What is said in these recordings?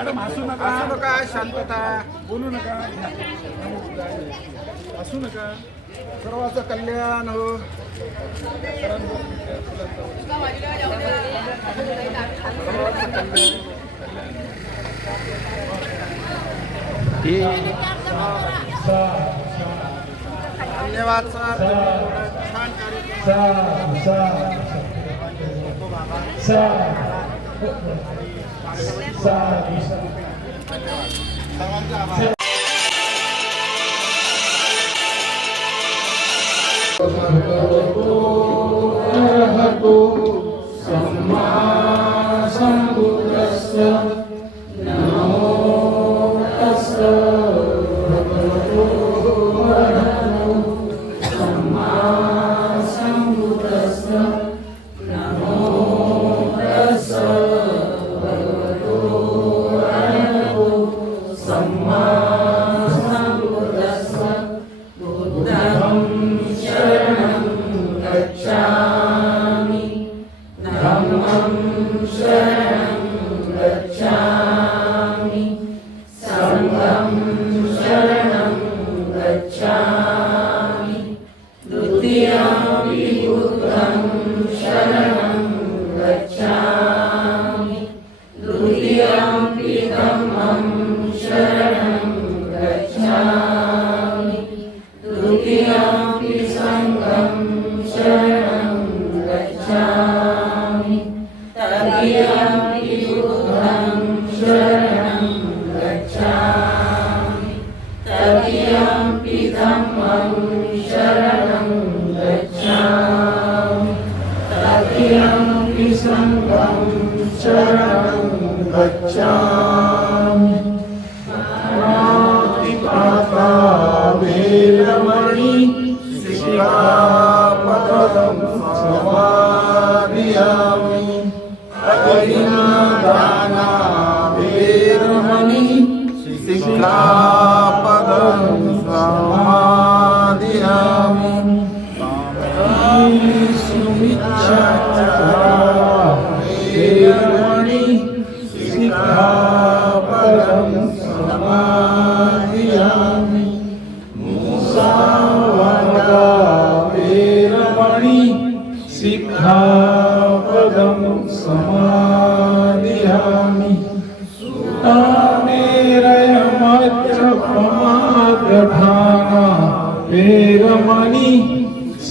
Madam हसू नका, शांतता, बोलू नका, हसू नका. सर्वांचं कल्याण हो. धन्यवाद सर, छान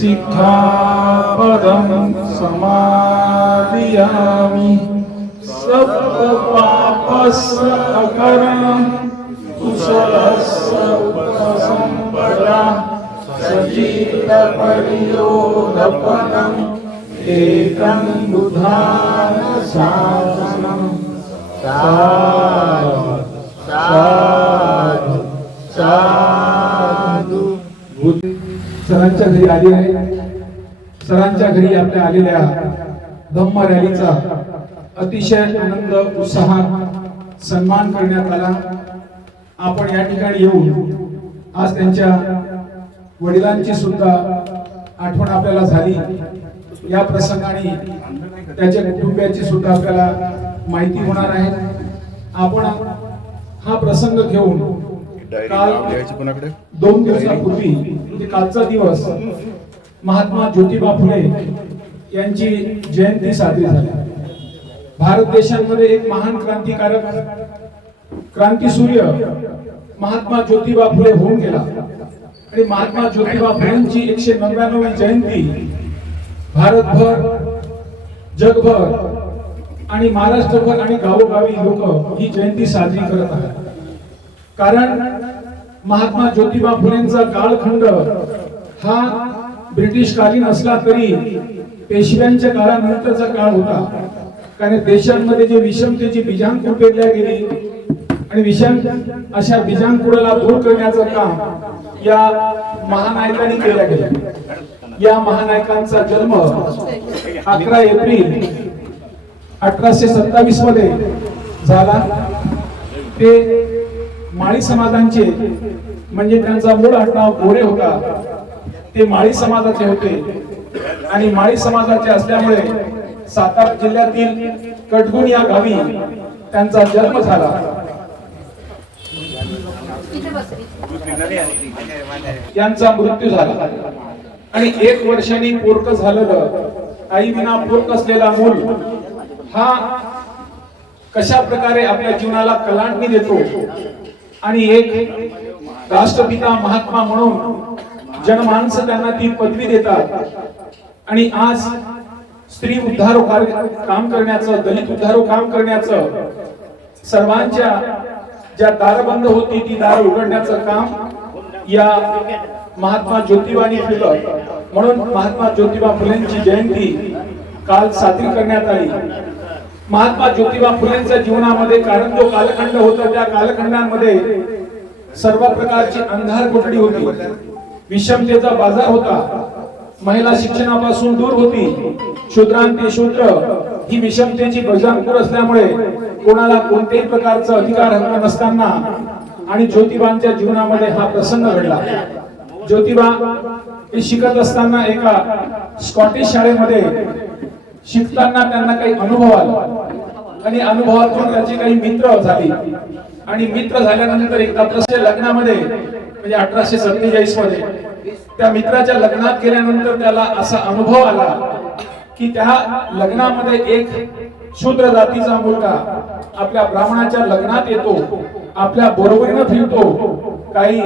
सिक्खापदं समादियामि सप्पापस्य अकरणं कुशलस्य उपसम्पदा सचित्तपरियोधपनम् एकं बुधान शासनं साधु साधु साधु. सरांच्या घरी आली आहे. सरांच्या घरी आपल्या आलेल्या धम्म रॅलीचा अतिशय आनंद उत्साहात सन्मान करण्यात आला. आपण या ठिकाणी येऊन आज त्यांच्या वडिलांची सुद्धा आठवण आपल्याला झाली. या प्रसंगाने त्याच्या कुटुंबियाची सुद्धा आपल्याला माहिती होणार आहे. आपण हा प्रसंग घेऊन काल 2 दिवसापूर्वी म्हणजे कालचा दिवस महात्मा ज्योतिबा फुले यांची जयंती साजरी झाली. भारत देशामध्ये एक महान क्रांतिकारक क्रांतीसूर्य महात्मा ज्योतिबा फुले होऊन गेला आणि महात्मा ज्योतिबा फुलेंची 199वी जयंती भारतभर, जगभर आणि महाराष्ट्रभर आणि गावोगावी लोक ही जयंती साजरी करत आहेत. कारण महात्मा ज्योतिबा फुलेंचा कालखंड हा ब्रिटिश कालीन असला तरी पेशव्यांच्या काळानंतरचा काळ होता. कारण देशांमध्ये जे विषमतेची बीजांकुर पेरल्या गेली आणि विषम अशा बीजांकुराला दूर करण्याचं काम या महानायकांनी केलं गेलं. या महानायकांचा जन्म 11 एप्रिल 1827 मध्ये झाला. ते माळी समाजांचे म्हणजे त्यांचा मूळ आडनाव गोरे होता. ते माळी समाजाचे होते आणि माळी समाजाचे असल्यामुळे सातारा जिल्ह्यातील कटगुण या गावी त्यांचा जन्म झाला. यांचा मृत्यू झाला आणि 1 वर्षांनी पोरक झालेलं आई विना पोरक असलेला मूल हा कशा प्रकारे आपल्या जीवनाला कलांटणी देतो आणि एक राष्ट्रपिता महात्मा म्हणून जनमानस त्यांना ती पदवी देतात आणि आज स्त्री उद्धारो काम करण्याचं, दलित उद्धारो काम करण्याचं, सर्वांच्या ज्या दारबंद होती ती दार उघडण्याचं काम या महात्मा ज्योतिबानी केलं. म्हणून महात्मा ज्योतिबा फुलेंची जयंती काल साजरी करण्यात आली. महात्मा ज्योतिबा फुलेंच्या जीवनामध्ये कारण जो कालखंड होता त्या कालखंडामध्ये सर्व प्रकारची अंधार कोठडी होती, विषमतेचा बाजार होता, महिला शिक्षणापासून दूर होती, शूद्रांते शूद्र ही विषमतेची गजांकूर असल्यामुळे कोणाला कोणत्याही प्रकारचा अधिकार हक्क नसताना आणि ज्योतिबांच्या जीवनामध्ये हा प्रसंग घडला. ज्योतिबा हे शिकत असताना एका स्कॉटिश शाळेमध्ये शिकताना त्यांना काही अनुभव आला आणि अनुभवातून त्याची काही मित्र झाली आणि मित्र झाल्यानंतर एकदा प्रसिद्ध लग्नामध्ये म्हणजे 1847 मध्ये त्या मित्राच्या लग्नात गेल्यानंतर त्याला असा अनुभव आला की त्या लग्नामध्ये एक शूद्र जातीचा मुलगा आपल्या ब्राह्मणाच्या लग्नात येतो, आपल्या बरोबरीनं फिरतो. काही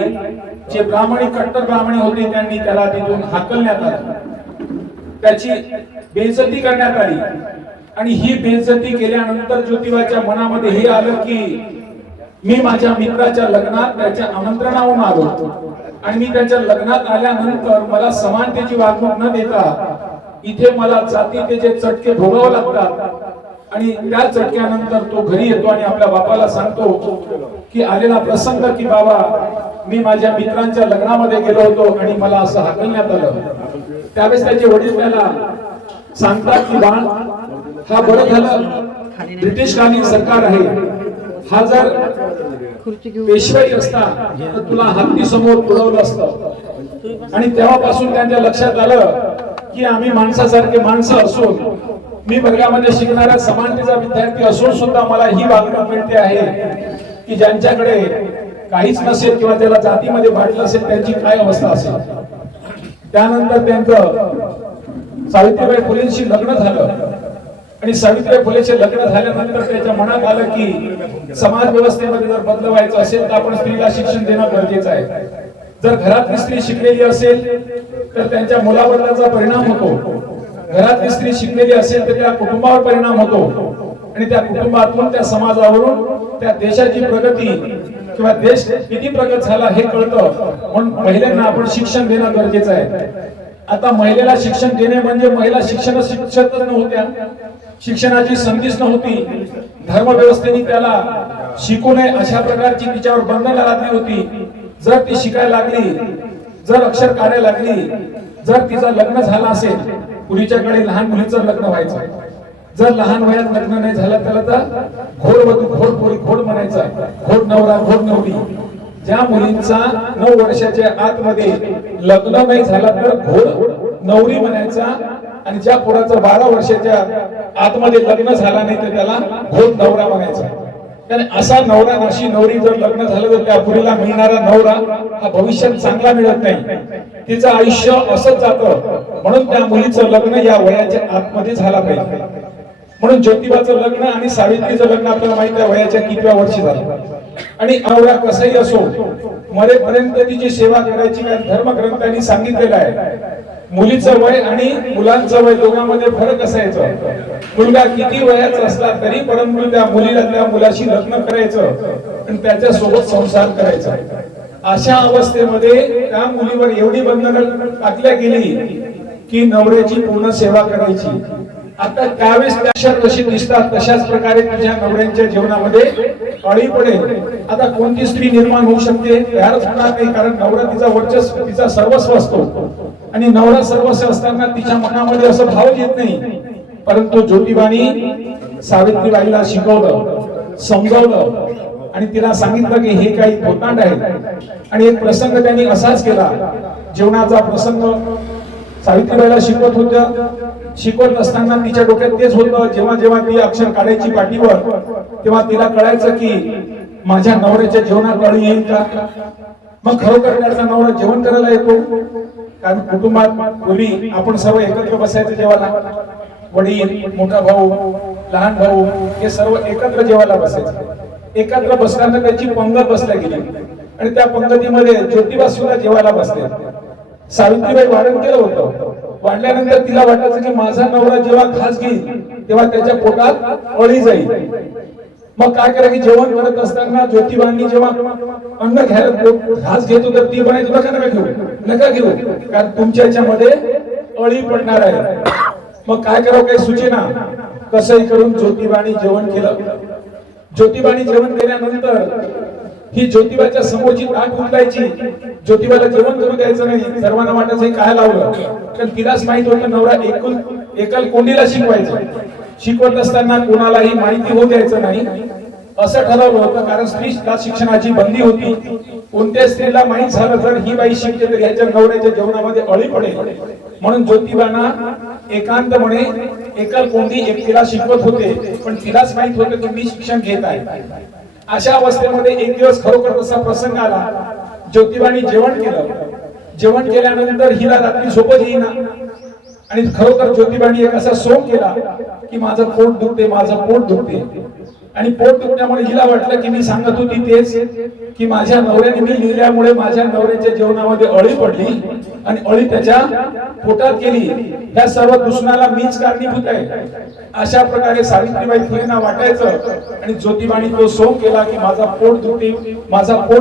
जे ब्राह्मणी कट्टर ब्राह्मणी होते त्यांनी त्याला तिथून हाकलण्यात आलं, त्याची बेइज्जती करण्यात आली आणि ही बेइज्जती केल्यानंतर ज्योतिबाच्या मनामध्ये हे आलं की मी माझ्या मित्राच्या लग्नात त्याच्या आमंत्रणावरून आलो आणि मी त्याच्या लग्नात आल्यानंतर मला समानतेची वागणूक न देता इथे मला जातीतेचे चटके भोगावे लागतात आणि त्या चटक्यानंतर तो घरी येतो आणि आपल्या बापाला सांगतो की आलेला प्रसंग की बाबा मी माझ्या मित्रांच्या लग्नामध्ये गेलो होतो आणि मला असं हाकलण्यात आलं. त्यावेळेस त्याचे वडील त्याला सांगतात की बाळ हा बरं झालं ब्रिटिशकालीन सरकार आहे, हा जर पेशवाई असता तर तुला हत्ती समोर पुरवलं असतं. आणि तेव्हापासून त्यांच्या लक्षात आलं की आम्ही माणसासारखे माणसं असून मी वर्गामध्ये शिकणाऱ्या समानतेचा विद्यार्थी असून सुद्धा मला ही वागणूक मिळते आहे की ज्यांच्याकडे काहीच नसेल किंवा त्याला जातीमध्ये वाटलं असेल त्यांची काय अवस्था असेल. त्यानंतर त्यांचं सावित्रीबाई फुलेंशी लग्न झालं आणि सावित्रीबाई फुलेंचे लग्न झाल्यानंतर त्याच्या मनात आलं की समाज व्यवस्थेमध्ये जर बदल व्हायचं असेल तर आपण स्त्रीला शिक्षण देणं गरजेचं आहे. जर घरातली स्त्री शिकलेली असेल तर त्यांच्या मुलावर त्याचा परिणाम होतो, घरातली स्त्री शिकलेली असेल तर त्या कुटुंबावर परिणाम होतो आणि त्या कुटुंबातून त्या समाजावरून त्या देशाची प्रगती किंवा देश किती प्रगत झाला हे कळतं. म्हणून महिलांना आपण शिक्षण देणं गरजेचं आहे. आता महिलेला शिक्षण देणे म्हणजे महिला शिक्षकच नव्हत्या, शिक्षणाची संधीच नव्हती, धर्मव्यवस्थेने त्याला शिकू नये अशा प्रकारची तिच्यावर बंधनं लादली होती. जर ती शिकायला लागली, जर अक्षर काढायला लागली, जर तिचं लग्न झालं असेल, पूर्वीच्याकडे लहान मुलीचं लग्न व्हायचं, जर लहान वयात लग्न नाही झालं त्याला तर घोड वधू घोड पोरी घोड म्हणायचा, घोड नवरा घोड नवरी. ज्या मुलींचा 9 वर्षाच्या आतमध्ये लग्न नाही झालं तर घोड नवरी म्हणायचा आणि ज्या पोराचं 12 वर्षाच्या आतमध्ये लग्न झाला नाही तर त्याला घोड नवरा म्हणायचा. कारण असा नवरा नाशी नवरी जर लग्न झालं तर त्या पुरीला मिळणारा नवरा हा भविष्यात चांगला मिळत नाही, तिचं आयुष्य असंच जातं. म्हणून त्या मुलीचं लग्न या वयाच्या आतमध्ये झाला पाहिजे. म्हणून ज्योतिबाचं लग्न आणि सावित्रीचं लग्न आपल्याला माहिती आहे वयाच्या कितव्या वर्षी झालं. आणि नवरा कसाही असो मरेपर्यंत तिची सेवा करायची धर्मग्रंथांनी सांगितलेलं आहे. मुलीचं वय आणि मुलांचं वय दोघांमध्ये फरक असायचं. मुलगा किती वयाचा असला तरी परंतु त्या मुलीला त्या मुलाशी लग्न करायचं आणि त्याच्या सोबत संसार करायचा. अशा अवस्थेमध्ये त्या मुलीवर एवढी बंधनं टाकल्या गेली की नवऱ्याची पूर्ण सेवा करायची. आता त्यावेळेस त्या कशी दिसतात तशाच प्रकारे तुझ्या नवऱ्यांच्या जीवनामध्ये अळी पडेल. आता कोणती स्त्री निर्माण होऊ शकते तयारच होणार नाही, कारण नवरा तिचा वर्चस्व तिचा सर्वस्व असतो आणि नवरा सर्वस्व असताना तिच्या मनामध्ये असं भाव येत नाही. परंतु ज्योतिबानी सावित्रीबाईला शिकवलं, समजावलं आणि तिला सांगितलं की हे काही भोतांड आहे. आणि एक प्रसंग त्यांनी असाच केला, जेवणाचा प्रसंग सावित्रीबाईला शिकवत होत्या. शिकवत असताना तिच्या डोक्यात तेच होतं, जेव्हा जेव्हा ती अक्षर काढायची पाटीवर तेव्हा तिला कळायचं की माझ्या नवऱ्याच्या जेवणात अळी येईल का? मग खरोखर त्याचा नवरा जेवण करायला येतो? कारण कुटुंबात पूर्वी आपण सर्व एकत्र बसायचं जेवायला. वडील, मोठा भाऊ, लहान भाऊ हे सर्व एकत्र जेवायला बसायचे. एकत्र बसल्यानंतर त्याची पंगत बसल्या गेली आणि त्या पंगतीमध्ये ज्योतिबा सुद्धा जेवायला बसले. सावित्रीबाई वाढण केलं होतं. वाढल्यानंतर तिला वाटायचं की माझा नवरा जेव्हा घास घेईल तेव्हा त्याच्या पोटात अळी जाईल. मग काय करा की जेवण करत असताना ज्योतिबांनी जेव्हा अन्न घ्यायला घास घेतो तर ती म्हणायची नका घेऊ कारण तुमच्या याच्यामध्ये अळी पडणार आहे. मग काय करावं काही सुचेना. कसंही करून ज्योतिबानी जेवण केलं. ज्योतिबानी जेवण केल्यानंतर ही ज्योतिबाच्या समोरची ताट उचलायची. ज्योतिबाला जेवण करू द्यायचं नाही. सर्वांना वाटायचं काय लावलं, कारण तिलाच माहित होतं नवरा एकल कोंडीला शिकवायचं. शिकवत असताना कोणालाही माहिती होऊ द्यायचं नाही असं ठरवलं होतं. कारण स्त्री शिक्षणाची बंदी होती. कोणत्या स्त्रीला माहित झालं जर ही बाई शिकते तर याच्या नवऱ्याच्या जेवणामध्ये अळी पडेल, म्हणून ज्योतिबांना एकांतपणे एकल कोंडी एकटीला शिकवत होते. पण तिलाच माहित होतं की मी शिक्षण घेत आहे. अशा अवस्थेमध्ये एक दिवस खरोखर तसा प्रसंग आला. ज्योतिबांनी जेवण केलं. जेवण केल्यानंतर हिला रात्री झोपच येईना आणि खरोखर ज्योतिबांनी एक असा सोंग केला की माझं पोट दुखते. आणि पोट दुखण्यामुळे हिला वाटलं की मी सांगत होती तेच की माझ्या नवऱ्याने मी लिहिल्यामुळे माझ्या नवऱ्याच्या जेवणामध्ये अळी पडली आणि अळी त्याच्या पोटात गेली. या सर्व दूषणाला मीच कारणीभूत आहे. अशा प्रकारे सावित्रीबाई फुलेंना वाटायचं आणि ज्योतिबांनी तो सोंग केला की माझा पोट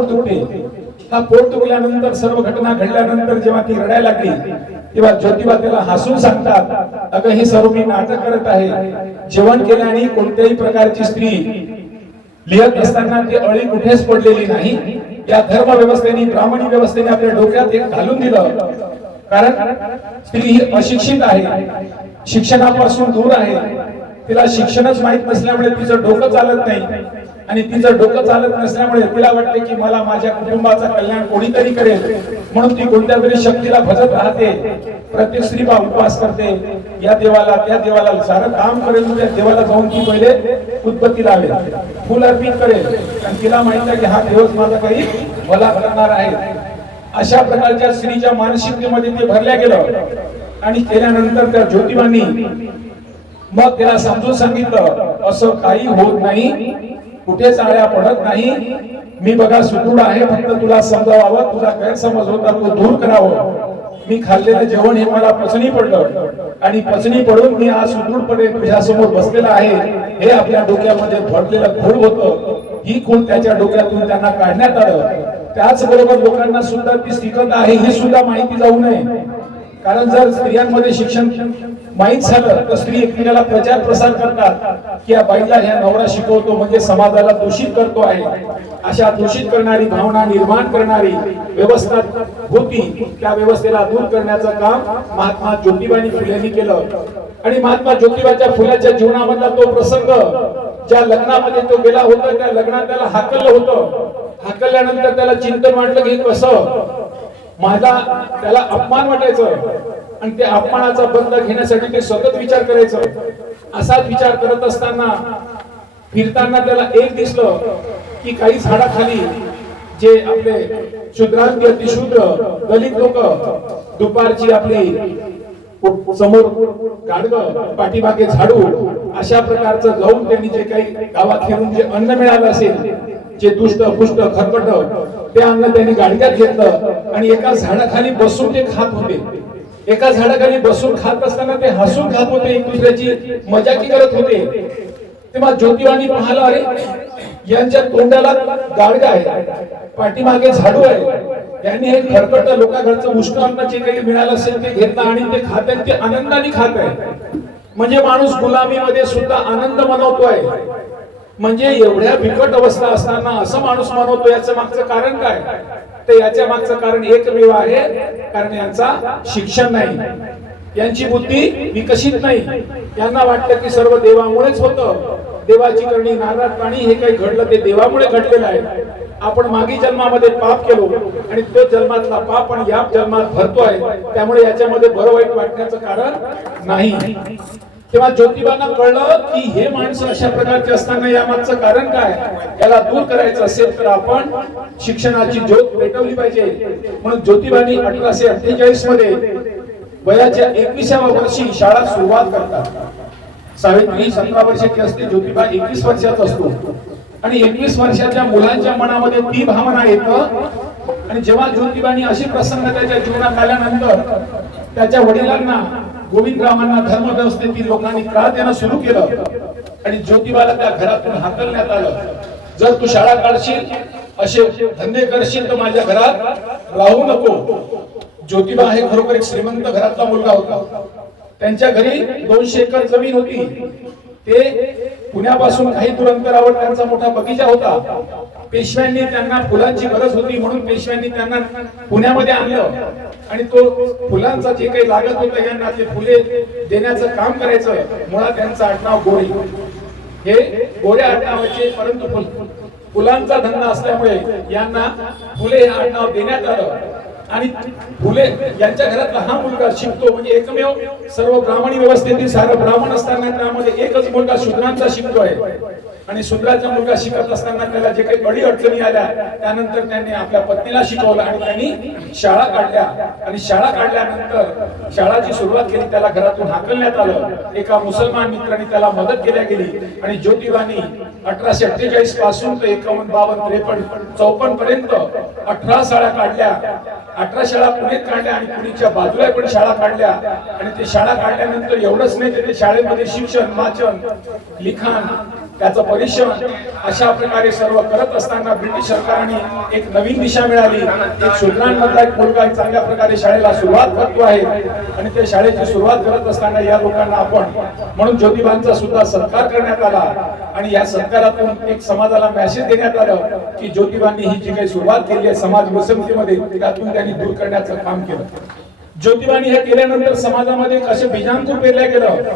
दुखते. हा पोट दुखल्यानंतर सर्व घटना घडल्यानंतर जेव्हा ती रडायला लागली तेव्हा ज्योतिबा त्याला हसून सांगतात, अगं हे सर्व मी नाटक करत आहे. जेवण केल्याने कोणत्याही प्रकारची स्त्री लिहत असताना ती अळी कुठेच पडलेली नाही. या धर्म व्यवस्थेने ब्राह्मणी व्यवस्थेने आपल्या डोक्यात एक घालून दिलं. कारण स्त्री ही अशिक्षित आहे, शिक्षणापासून दूर आहे. तिला शिक्षणच माहित नसल्यामुळे तिचं डोकं चालत नाही आणि तिचं डोकं चालत नसल्यामुळे तिला वाटते की मला माझ्या कुटुंबाचं कल्याण कोणीतरी करेल, म्हणून ती कोणत्या तरी शक्तीला भजत राहते. प्रत्येक स्त्री उपवास करते, या देवाला त्या देवाला सारं काम करेल. त्या देवाला जाऊन ती पहिले उदबत्ती लावेल, फुल अर्पित करेल आणि तिला माहित आहे की हा देवच माझा काही भला करणार आहे. अशा प्रकारच्या स्त्रीच्या मानसिकतेमध्ये ते भरल्या गेलं आणि केल्यानंतर त्या ज्योतिबांनी मग त्याला समजून सांगितलं असं काही होत नाही, कुठेच आळ्या पडत नाही. मी बघा सुदृढ आहे, फक्त तुला समजावावं, तुझा गैरसमज होता तो दूर करावं. मी खाल्लेलं जेवण हे मला पचनी पडलं आणि पचनी पडून मी आज सुदृढपणे तुझ्या समोर बसलेला आहे. हे आपल्या डोक्यामध्ये भरलेलं खूळ होतं. ही खूळ त्याच्या डोक्यातून त्यांना काढण्यात आलं. त्याचबरोबर लोकांना सुद्धा ती स्थिकता आहे ही सुद्धा माहिती जाऊ नये. कारण जर स्त्रियांमध्ये शिक्षण माहीत झालं तर स्त्री एकमेकाला प्रचार प्रसार करतात की या बाईला ह्या नवरा शिकवतो म्हणजे समाजाला दूषित करतो आहे. अशा दूषित करणारी भावना निर्माण करणारी व्यवस्था होती. त्या व्यवस्थेला दूर करण्याचं काम महात्मा ज्योतिबांनी फुलेंनी केलं. आणि महात्मा ज्योतिबाच्या फुलाच्या जीवनामधला तो प्रसंग ज्या लग्नामध्ये तो गेला होता त्या लग्नात त्याला हाकललं होतं. हाकलल्यानंतर त्याला चिंतन वाटलं की कसं माझा त्याला अपमान वाटायचं आणि ते अपमानाचा बंध घेण्यासाठी ते सतत विचार करायचं. असाच विचार करत असताना फिरताना त्याला एक दिसलं की काही झाडाखाली जे आपले शूद्रांती अतिशूद्र दलित लोक दुपारची आपली समोर गाडगं पाठीमागे झाडू अशा प्रकारचं जाऊन त्यांनी जे काही गावात फिरून जे अन्न मिळालं असेल, जे दुष्ट पुष्ट खरकट ते अन्न त्यांनी गाडग्यात घेतलं आणि एका झाडाखाली बसून ते खात होते. एका झाडाखाली बसून खात असताना ते हसून खात होते, एक दुसऱ्याची मजाकी करत होते. तेव्हा ज्योतिबांनी पाहिलं, अरे यांच्या तोंडाला गाडगा आहे, पाठीमागे झाडू आहे, यांनी हे खरकट लोकांकडचं उष्ण अन्न जे काही मिळालं असेल ते घेतलं आणि ते खात आहेत, ते आनंदाने खात आहे. म्हणजे माणूस गुलामीमध्ये सुद्धा आनंद मनवतोय. म्हणजे एवढ्या बिकट अवस्था असताना असं माणूस मनवतो, याचं मागचं कारण काय? तर याच्या मागचं कारण एकमेव आहे, कारण यांचा शिक्षण नाही, यांची बुद्धी विकसित नाही. यांना वाटतं की सर्व देवामुळेच होतं, देवाची करणी नारद पाणी हे काही घडलं ते देवामुळे घडलेलं आहे. आपण मागील जन्मामध्ये पाप केलो आणि तो जन्मातला पाप आणि या जन्मात भरतोय, त्यामुळे याच्यामध्ये बरं वाईट वाटण्याचं कारण नाही. तेव्हा ज्योतिबांना कळलं की हे माणसं अशा प्रकारचे असताना यामागचं कारण काय, याला दूर करायचं असेल तर आपण शिक्षणाची ज्योत पेटवली पाहिजे. म्हणून ज्योतिबांनी 1848 मध्ये वयाच्या 21व्या वर्षी शाळा सुरुवात करतात. सावित्री 17 वर्षाची असते, ज्योतिबा 21 वर्षाचा असतो. आणि 21 वर्षाच्या मुलांच्या मनामध्ये ती भावना येतं. आणि जेव्हा ज्योतिबांनी अशी प्रसंग त्याच्या जीवनात आल्यानंतर त्याच्या वडिलांना गोविंदरावांना धर्मव्यवस्थेतील लोकांनी त्रास देणं सुरू केलं आणि ज्योतिबाला त्या घरातून हाकलण्यात आलं. जर तू शाळा काढशील, असे धंदे करशील तर माझ्या घरात राहू नको. ज्योतिबा हे खरोखर एक श्रीमंत घरातला मुलगा होता. त्यांच्या घरी 200 एकर जमीन होती. ते पुण्यापासून काही दूर अंतरावर त्यांचा मोठा बगीचा होता. पेशव्यांनी त्यांना फुलांची गरज होती म्हणून पेशव्यांनी त्यांना पुण्यामध्ये आणलं आणि तो फुलांचा जे काही लागत होतं यांना ते फुले देण्याचं काम करायचं. मुळात त्यांचं आडनाव गोरे, हे गोऱ्या आडनावाचे, परंतु फुलांचा धंदा असल्यामुळे यांना फुले हे आडनाव देण्यात आलं. आणि फुले यांच्या घरातला हा मुलगा शिकतो, म्हणजे एकमेव सर्व ब्राह्मणी व्यवस्थेतील सारं ब्राह्मण असताना त्यामध्ये एकच मुलगा शूद्रांचा शिकतोय. आणि शूद्राचा मुलगा शिकत असताना त्याला जे काही अडी अडचणी आल्या त्यानंतर त्यांनी आपल्या पत्नीला शिकवलं आणि त्यांनी शाळा काढल्या. आणि शाळा काढल्यानंतर शाळाची सुरुवात केली. त्याला घरातून हाकलण्यात आलं. एका मुसलमान मित्राने त्याला मदत केल्या गेली आणि ज्योतिबांनी 1848 पासून ते 51, 52, 53, 54 पर्यंत 18 शाळा काढल्या. 18 शाळा पुण्यात काढल्या आणि पुण्याच्या बाजूला पण शाळा काढल्या. आणि ते शाळा काढल्यानंतर एवढंच नाही, ते शाळेमध्ये शिक्षण, वाचन, लिखाण, त्याचं परिश्रम अशा प्रकारे सर्व करत असताना ब्रिटिश सरकारने एक नवीन दिशा मिळाली. एक शूद्रांमधला एक मुलगा चांगल्या प्रकारे शाळेला सुरुवात करतो आहे आणि त्या शाळेची सुरुवात करत असताना या लोकांना आपण म्हणून ज्योतिबांचा सुद्धा सत्कार करण्यात आला. आणि या सत्कारातून एक समाजाला मेसेज देण्यात आलं की ज्योतिबांनी ही जी काही सुरुवात केली आहे समाज विषमतेमध्ये, त्यातून त्यांनी दूर करण्याचं काम केलं. ज्योतिबांनी हे केल्यानंतर समाजामध्ये कसे बीजांकुर पेरल्या गेलं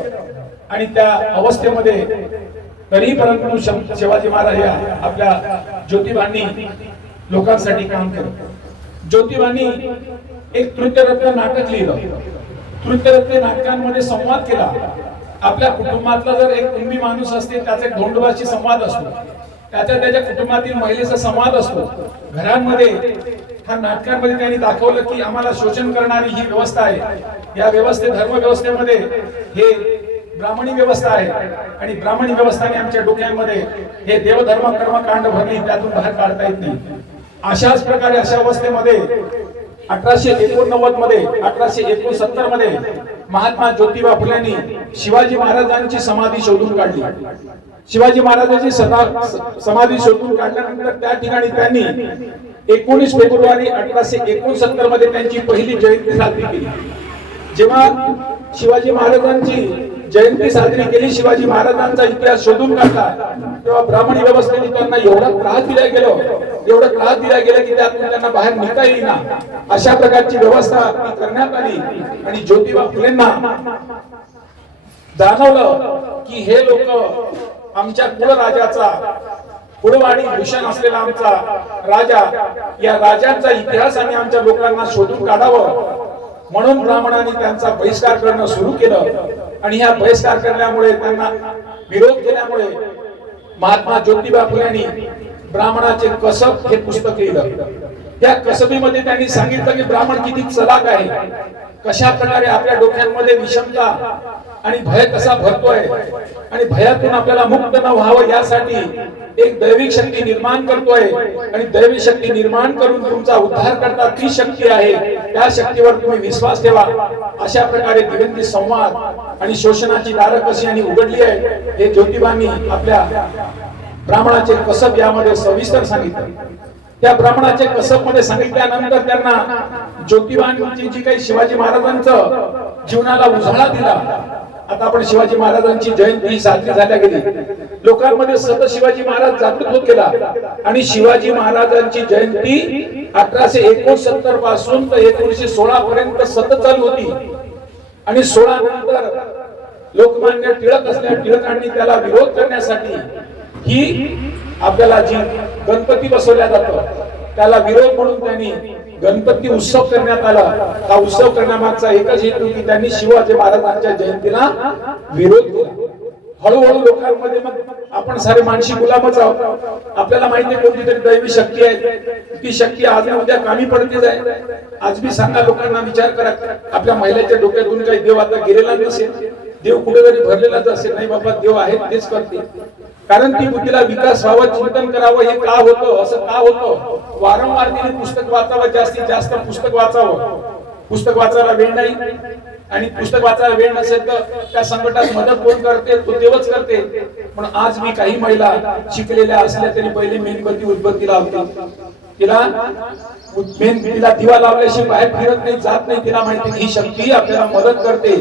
आणि त्या अवस्थेमध्ये तरी परंतु शिवाजी महाराज या आपल्या ज्योतिबांनी लोकांसाठी काम केलं. ज्योतिबांनी एक तृतीयरत्न नाटक लिहिलं. तृतीयरत्न नाटकांमध्ये संवाद केला. आपल्या कुटुंबातला जर एक कुंभी माणूस असते त्याचा एक धोंडोबाशी संवाद असतो, त्याच्या कुटुंबातील महिलेचा संवाद असतो. घरांमध्ये ह्या नाटकांमध्ये त्यांनी दाखवलं की आम्हाला शोषण करणारी ही व्यवस्था आहे. या व्यवस्थे धर्म व्यवस्थेमध्ये हे ब्राह्मणी व्यवस्था आहे आणि ब्राह्मणी व्यवस्थाने आमच्या डोक्यांमध्ये हे देवधर्म कर्मकांड भरली, त्यातून बाहेर काढता येत नाही. अशाच प्रकारे अशा अवस्थेमध्ये 1889 मध्ये 1869 मध्ये महात्मा ज्योतिबा फुलेंनी शिवाजी महाराजांची समाधी शोधून काढली. शिवाजी महाराजांची समाधी शोधून काढल्यानंतर त्या ठिकाणी त्यांनी 19 फेब्रुवारी 1869 मध्ये त्यांची पहिली जयंती साजरी केली. जेव्हा शिवाजी महाराजांची जयंती साजरी केली, शिवाजी महाराजांचा इतिहास शोधून काढला, तेव्हा ब्राह्मणी व्यवस्थेने त्यांना एवढा त्रास दिला गेला की त्यातून त्यांना बाहेर निघता येईना. अशा प्रकारची व्यवस्था करण्यात आली आणि ज्योतिबा फुलेंना जाणवलं की हे लोक आमच्या कुळराजाचा, कुळवाडी भूषण असलेला आमचा राजा, या राजांचा इतिहास आणि आमच्या लोकांना शोधून काढावं म्हणून ब्राह्मणांनी त्यांचा बहिष्कार करणं सुरू केलं. आणि ह्या बहिष्कार करण्यामुळे, त्यांना विरोध केल्यामुळे महात्मा ज्योतिबा फुलेंनी ब्राह्मणाचे कसब हे पुस्तक लिहिलं. त्या कसबीमध्ये त्यांनी सांगितलं की ब्राह्मण किती चलाक आहे, कशा प्रकारे आपल्या डोक्यांमध्ये विषमता आणि भय कसा भरतोय आणि भयातून आपल्याला मुक्त न व्हावं यासाठी एक दैविक शक्ती निर्माण करतोय आणि दैविक शक्ती निर्माण करून तुमचा उद्धार करता ती शक्ती आहे, त्या शक्तीवर तुम्ही विश्वास ठेवा. अशा प्रकारे दिव्यांनी संवाद आणि शोषणाची दारं कशी आणि उघडली आहे हे ज्योतिबांनी आपल्या ब्राह्मणाचे कसब यामध्ये सविस्तर सांगितलं. त्या ब्राह्मणाचे कसब मध्ये सांगितल्यानंतर त्यांना ज्योतिबांची जी काही शिवाजी महाराजांचं जीवनाला उजाळा दिला. आता आपण शिवाजी महाराजांची जयंती साजरी झाल्या गेली, लोकांमध्ये सतत शिवाजी महाराज जागृत होत गेला आणि शिवाजी महाराजांची जयंती 1869 पासून तर 1916 पर्यंत सतत चालू होती. आणि 16 नंतर लोकमान्य टिळक असल्या टिळकांनी त्याला विरोध करण्यासाठी ही आपल्याला जी गणपती बसवल्या जातं त्याला विरोध म्हणून त्यांनी गणपती उत्सव करण्यात आला. हा उत्सव करण्यामागचा एकच हेतू की त्यांनी शिवाजी महाराजांच्या जयंतीला विरोध केला. हळूहळू लोकांमध्ये मग आपण सारे मानसी गुलामच आहोत. आपल्याला माहिती आहे कोणती तरी दैवी शक्ती आहे, ती शक्ती आज ना उद्या कामी पडते जाईल. आज मी सांगा लोकांना, विचार करा, आपल्या महिलांच्या डोक्यातून काही देव आता गेलेला नसेल, देव कुठेतरी भरलेलाच असेल. नाही बाबा, देव आहे तेच करते. कारण ती बुद्धीला विकास व्हावा, चिंतन करावं. हे का होतं, असं का होतं? वारंवार तिने पुस्तक वाचावं, जास्तीत जास्त पुस्तक वाचावं. पुस्तक वाचायला वेळ नाही, आणि पुस्तक वाचायला वेळ नसेल तर त्या संकटात मदत कोण करते? तो देवच करते. पण आज मी काही महिला शिकलेल्या असल्या तरी पहिले मेणबत्ती उदबत्ती लावतात. तिला दिवा लावल्याशिवाय बाहेर फिरत नाही, जात नाही. तिला माहिती ही शक्ती आपल्याला मदत करते.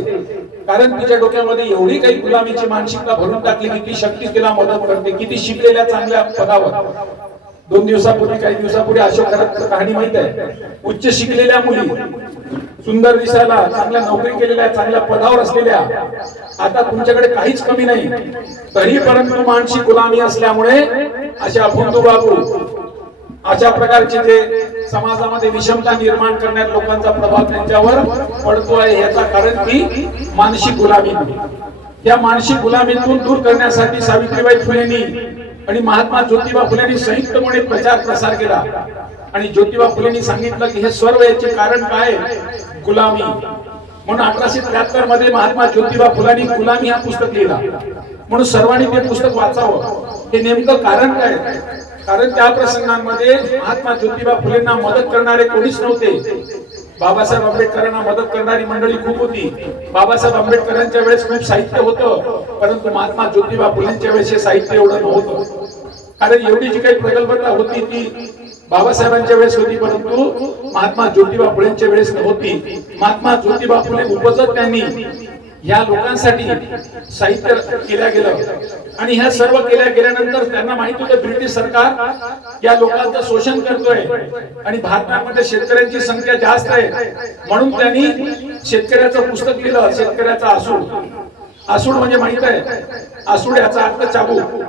कारण तिच्या डोक्यामध्ये एवढी काही गुलामीची मानसिकता भरून टाकली की ती शक्ती तिला मदत करते. किती शिकलेल्या चांगल्या पदावर. 2 दिवसापूर्वी, काही दिवसापूर्वी अशोक खरात कहाणी माहित आहे. उच्च शिकलेल्या मुली, सुंदर दिसायला, चांगल्या नोकरी केलेल्या, चांगल्या पदावर असलेल्या, आता तुमच्याकडे काहीच कमी नाही, तरी परंतु मानसिक गुलामी असल्यामुळे अशा बंधू बाबू, अशा प्रकारचे जे समाजामध्ये विषमता निर्माण करण्यात लोकांचा प्रभाव त्यांच्यावर पडतो आहे. याचा कारण ती मानसिक गुलामी. या मानसिक गुलामीतून दूर करण्यासाठी सावित्रीबाई फुलेंनी आणि महात्मा ज्योतिबा फुलेंनी संयुक्तपणे प्रचार प्रसार केला. आणि ज्योतिबा फुलेंनी सांगितलं की हे सर्व याचे कारण काय? गुलामी. म्हणून 1873 मध्ये महात्मा ज्योतिबा फुलेंनी गुलामी हा पुस्तक लिहिला. म्हणून सर्वांनी ते पुस्तक वाचावं. हे नेमकं कारण काय? कारण त्या प्रसंगांमध्ये महात्मा ज्योतिबा फुलेंना मदत करणारे कोणीच नव्हते. बाबासाहेब आंबेडकरांना मदत करणारी मंडळी खूप होती. बाबासाहेब आंबेडकरांच्या वेळेस खूप साहित्य होतं, परंतु महात्मा ज्योतिबा फुलेंच्या वेळेस हे साहित्य एवढं नव्हतं. कारण एवढी जी काही प्रगल्भता होती ती बाबासाहेबांच्या वेळेस होती, परंतु महात्मा ज्योतिबा फुलेंच्या वेळेस नव्हती. महात्मा ज्योतिबा फुले उपजत त्यांनी या लोकांसाठी साहित्य केल्या गेलं. आणि ह्या सर्व केल्या गेल्यानंतर त्यांना माहित होतं ब्रिटिश सरकार या लोकांचं शोषण करतोय आणि भारतामध्ये शेतकऱ्यांची संख्या जास्त आहे. म्हणून त्यांनी शेतकऱ्याचं पुस्तक लिहिलं, शेतकऱ्याचा आसूड. आसूड म्हणजे माहित आहे, आसूड याचा अर्थ चाबूक.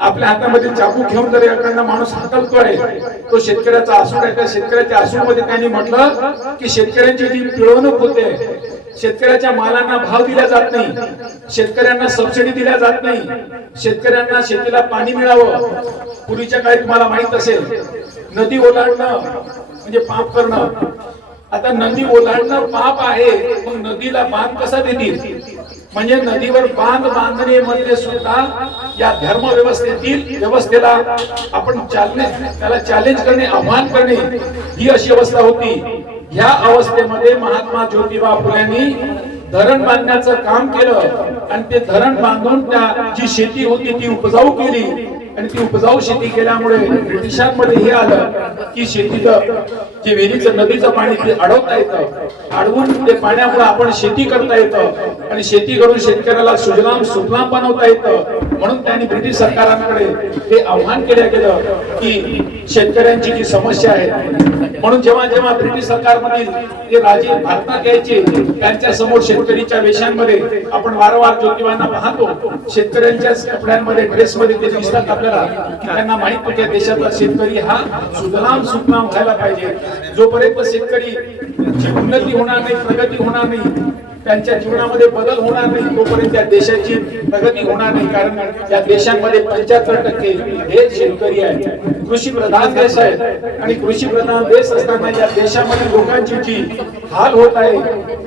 आपल्या हातामध्ये चाबूक घेऊन जर एखादा माणूस हाकलतोय, तो शेतकऱ्याचा आसूड आहे. त्या शेतकऱ्याच्या आसूड मध्ये त्यांनी म्हटलं की शेतकऱ्यांची जी पिळवणूक होते, शेतकऱ्याच्या मालांना भाव दिला जात नाही, शेतकऱ्यांना सबसिडी दिल्या जात नाही, शेतकऱ्यांना शेतीला पाणी मिळावं. पूर्वीच्या काळी तुम्हाला माहित असेल, नदी ओलांडणं म्हणजे पाप करणं. आता नदी ओलांडणं पाप आहे, मग नदीला बांध कसा देतील? म्हणजे नदीवर बांध बांधणे म्हणजे सुद्धा या धर्म व्यवस्थेला आपण त्याला चॅलेंज करणे, आव्हान करणे, ही अशी अवस्था होती. ह्या अवस्थेमध्ये महात्मा ज्योतिबा फुलेंनी धरण बांधण्याचं काम केलं आणि ते धरण बांधून त्या जी शेती होती ती उपजाऊ केली. आणि ती उपजाऊ शेती केल्यामुळे ब्रिटिशांमध्ये हे आलं की शेतीचं जे विहिरीचं नदीचं पाणी ते अडवता येतं, अडवून ते पाण्यामुळे आपण शेती करता येतं आणि शेती करून शेतकऱ्याला सुजलाम सुफलाम बनवता येतं. म्हणून त्यांनी ब्रिटिश सरकारांकडे हे आव्हान केलं गेलं की शेतकऱ्यांची जी समस्या आहे. म्हणून जेव्हा जेव्हा ब्रिटिश सरकारमधील ते राजे भारतात यायचे, त्यांच्या समोर शेतकरीच्या वेशांमध्ये आपण वारंवार ज्योतिबांना पाहतो. शेतकऱ्यांच्या कपड्यांमध्ये, ड्रेसमध्ये ते दिसतात आपल्याला की त्यांना माहित होत्या देशातला शेतकरी हा सुजलाम सुफलाम व्हायला पाहिजे. जोपर्यंत शेतकरीची उन्नती होणार नाही, प्रगती होणार नाही, त्यांच्या जीवनामध्ये बदल होणार नाही, तोपर्यंत या देशाची प्रगती होणार नाही. कारण या देशांमध्ये 75% हे शेतकरी आहे. कृषी प्रधान देश आहे आणि कृषी प्रधान देश असताना या देशामध्ये लोकांची जी हाल होत आहे,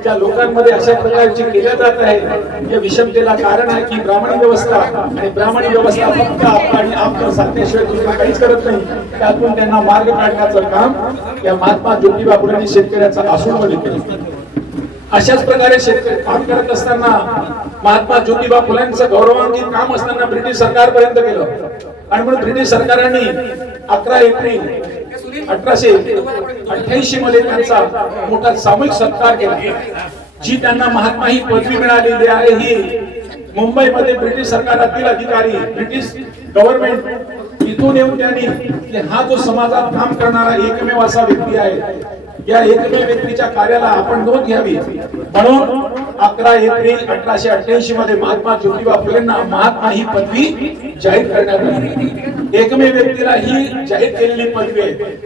त्या लोकांमध्ये अशा प्रकारची केल्या जात आहे, या विषमतेला कारण आहे की ब्राह्मणी व्यवस्था. आणि ब्राह्मणी व्यवस्था फक्त आणि आपलं सांगण्याशिवाय दुसरं काहीच करत नाही. त्यातून त्यांना मार्ग काढण्याचं काम या महात्मा ज्योतिबा फुलेंनी शेतकऱ्याचा आसूडमध्ये केलं. अशाच प्रकारे शेतकरी काम करत असताना महात्मा ज्योतिबा फुलेंचं गौरवान्वित काम असताना ब्रिटिश सरकारपर्यंत गेलं. आणि म्हणून ब्रिटिश सरकारांनी 11 एप्रिल 1888 मध्ये त्यांचा मोठा सामूहिक सत्कार केला. जी त्यांना महात्मा ही पदवी मिळालेली आहे, ही मुंबईमध्ये ब्रिटिश सरकारातील अधिकारी, ब्रिटिश गव्हर्नमेंट इथून येऊन त्यांनी हा जो समाजात काम करणारा एकमेव असा व्यक्ती आहे, या एकमेव व्यक्तीच्या कार्याला आपण नोंद घ्यावी. म्हणून 11 एप्रिल 1888 मध्ये महात्मा ज्योतिबा फुलेंना महात्मा ही पदवी जाहीर करण्यात आली. एकमेव व्यक्तीला ही जाहीर केलेली पदवी आहे.